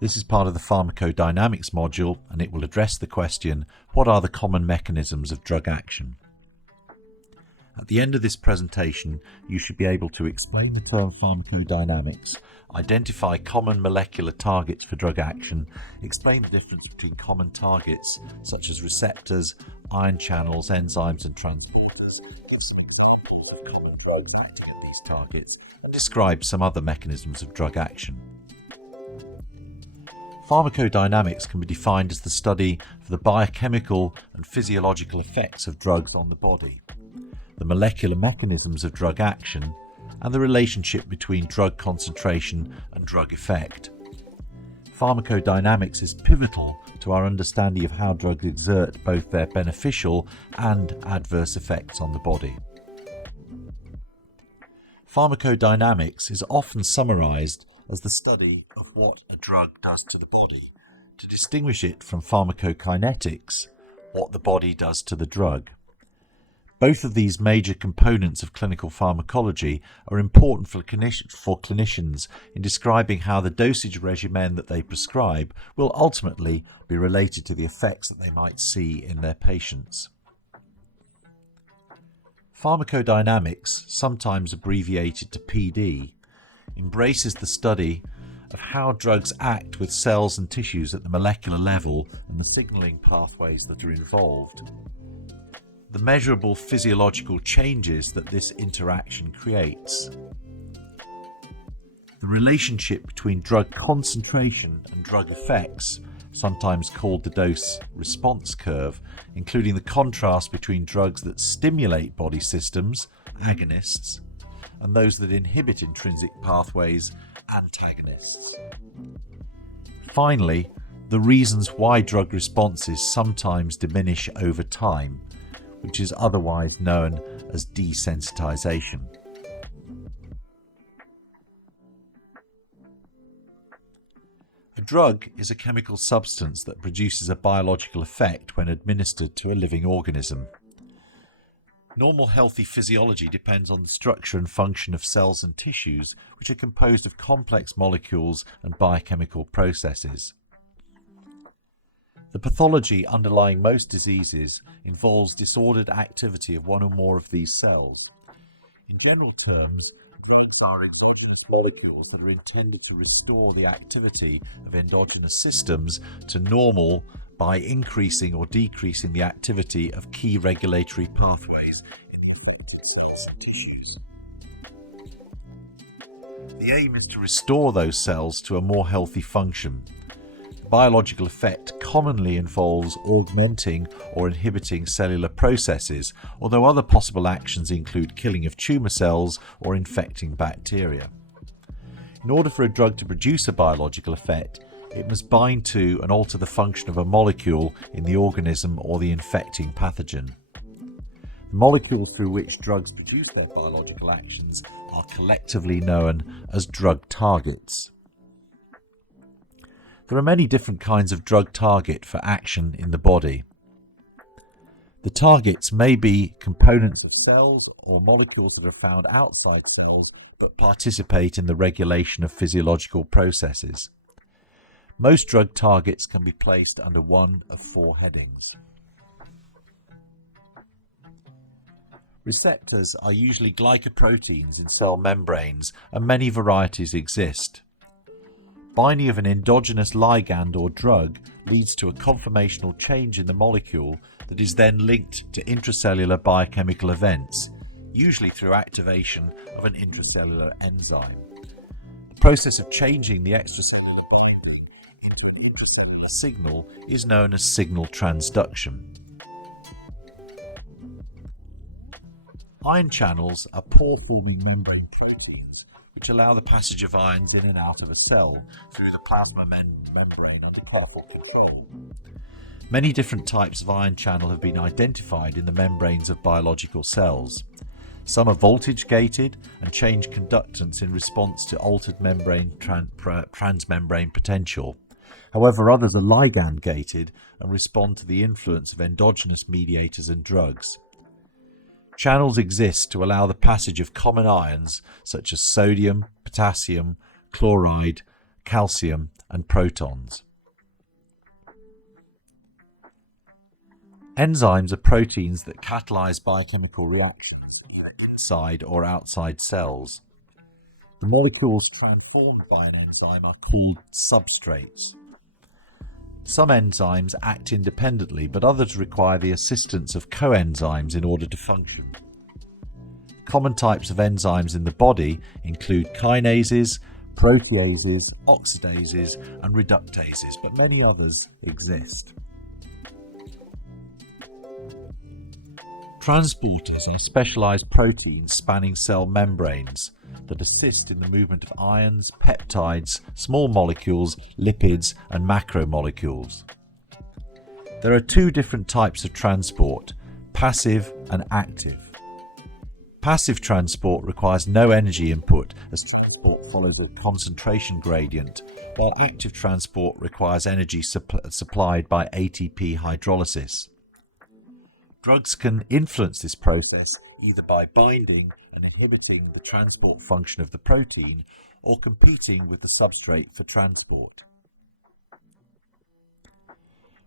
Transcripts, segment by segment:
This is part of the pharmacodynamics module, and it will address the question, what are the common mechanisms of drug action? At the end of this presentation, you should be able to explain the term pharmacodynamics, identify common molecular targets for drug action, explain the difference between common targets such as receptors, ion channels, enzymes and transporters, common drugs acting at these targets, and describe some other mechanisms of drug action. Pharmacodynamics can be defined as the study of the biochemical and physiological effects of drugs on the body, the molecular mechanisms of drug action, and the relationship between drug concentration and drug effect. Pharmacodynamics is pivotal to our understanding of how drugs exert both their beneficial and adverse effects on the body. Pharmacodynamics is often summarized as the study of what a drug does to the body, to distinguish it from pharmacokinetics, what the body does to the drug. Both of these major components of clinical pharmacology are important for clinicians in describing how the dosage regimen that they prescribe will ultimately be related to the effects that they might see in their patients. Pharmacodynamics, sometimes abbreviated to PD, embraces the study of how drugs act with cells and tissues at the molecular level and the signaling pathways that are involved. The measurable physiological changes that this interaction creates. The relationship between drug concentration and drug effects, sometimes called the dose-response curve, including the contrast between drugs that stimulate body systems, agonists, and those that inhibit intrinsic pathways, antagonists. Finally, the reasons why drug responses sometimes diminish over time, which is otherwise known as desensitization. A drug is a chemical substance that produces a biological effect when administered to a living organism. Normal healthy physiology depends on the structure and function of cells and tissues, which are composed of complex molecules and biochemical processes. The pathology underlying most diseases involves disordered activity of one or more of these cells. In general terms, drugs are exogenous molecules that are intended to restore the activity of endogenous systems to normal by increasing or decreasing the activity of key regulatory pathways in the affected cells and tissues. The aim is to restore those cells to a more healthy function. The biological effect commonly involves augmenting or inhibiting cellular processes, although other possible actions include killing of tumor cells or infecting bacteria. In order for a drug to produce a biological effect, it must bind to and alter the function of a molecule in the organism or the infecting pathogen. The molecules through which drugs produce their biological actions are collectively known as drug targets. There are many different kinds of drug target for action in the body. The targets may be components of cells or molecules that are found outside cells but participate in the regulation of physiological processes. Most drug targets can be placed under one of four headings. Receptors are usually glycoproteins in cell membranes, and many varieties exist. Binding of an endogenous ligand or drug leads to a conformational change in the molecule that is then linked to intracellular biochemical events, usually through activation of an intracellular enzyme. The process of changing the extracellular signal is known as signal transduction. Ion channels are pore-forming membrane proteins which allow the passage of ions in and out of a cell through the plasma membrane under careful control. Many different types of ion channel have been identified in the membranes of biological cells. Some are voltage-gated and change conductance in response to altered membrane transmembrane potential. However, others are ligand-gated and respond to the influence of endogenous mediators and drugs. Channels exist to allow the passage of common ions such as sodium, potassium, chloride, calcium, and protons. Enzymes are proteins that catalyze biochemical reactions inside or outside cells. The molecules transformed by an enzyme are called substrates. Some enzymes act independently, but others require the assistance of coenzymes in order to function. Common types of enzymes in the body include kinases, proteases, oxidases, and reductases, but many others exist. Transporters are specialized proteins spanning cell membranes that assist in the movement of ions, peptides, small molecules, lipids, and macromolecules. There are two different types of transport, passive and active. Passive transport requires no energy input as transport follows a concentration gradient, while active transport requires energy supplied by ATP hydrolysis. Drugs can influence this process either by binding and inhibiting the transport function of the protein or competing with the substrate for transport.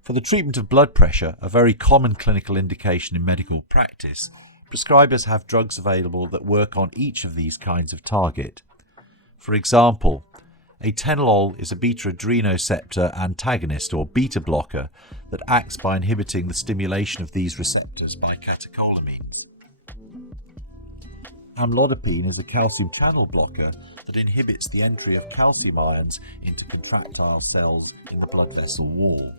For the treatment of blood pressure, a very common clinical indication in medical practice, prescribers have drugs available that work on each of these kinds of target. For example, atenolol is a beta-adrenoceptor antagonist or beta blocker that acts by inhibiting the stimulation of these receptors by catecholamines. Amlodipine is a calcium channel blocker that inhibits the entry of calcium ions into contractile cells in the blood vessel wall.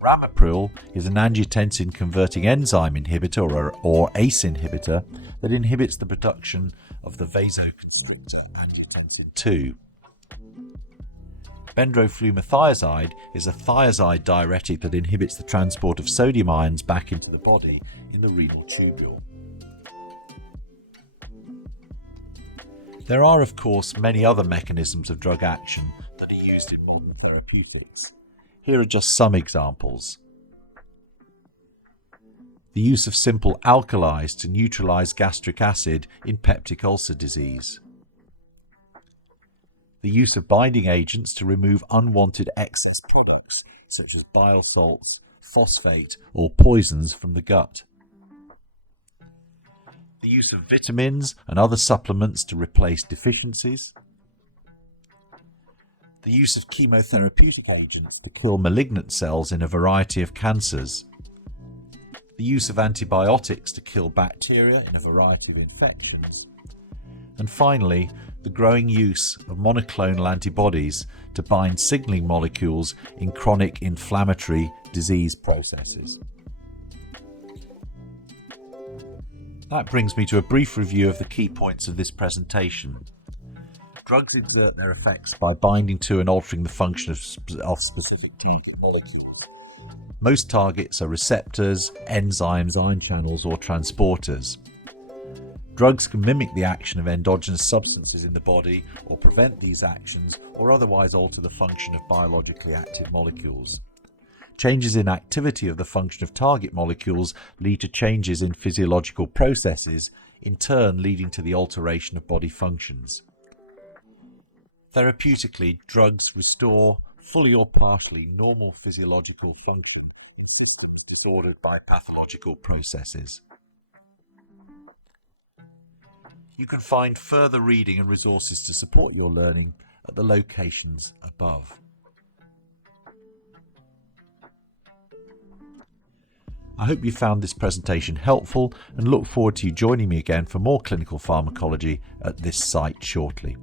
Ramipril is an angiotensin-converting enzyme inhibitor or ACE inhibitor that inhibits the production of the vasoconstrictor angiotensin II. Bendroflumethiazide is a thiazide diuretic that inhibits the transport of sodium ions back into the body in the renal tubule. There are, of course, many other mechanisms of drug action that are used in modern therapeutics. Here are just some examples. The use of simple alkalis to neutralize gastric acid in peptic ulcer disease. The use of binding agents to remove unwanted excess products such as bile salts, phosphate, or poisons from the gut. The use of vitamins and other supplements to replace deficiencies. The use of chemotherapeutic agents to kill malignant cells in a variety of cancers. The use of antibiotics to kill bacteria in a variety of infections. And finally, the growing use of monoclonal antibodies to bind signaling molecules in chronic inflammatory disease processes. That brings me to a brief review of the key points of this presentation. Drugs exert their effects by binding to and altering the function of specific target molecules. Most targets are receptors, enzymes, ion channels, or transporters. Drugs can mimic the action of endogenous substances in the body or prevent these actions or otherwise alter the function of biologically active molecules. Changes in activity of the function of target molecules lead to changes in physiological processes, in turn leading to the alteration of body functions. Therapeutically, drugs restore, fully or partially, normal physiological function in systems disordered by pathological processes. You can find further reading and resources to support your learning at the locations above. I hope you found this presentation helpful and look forward to you joining me again for more clinical pharmacology at this site shortly.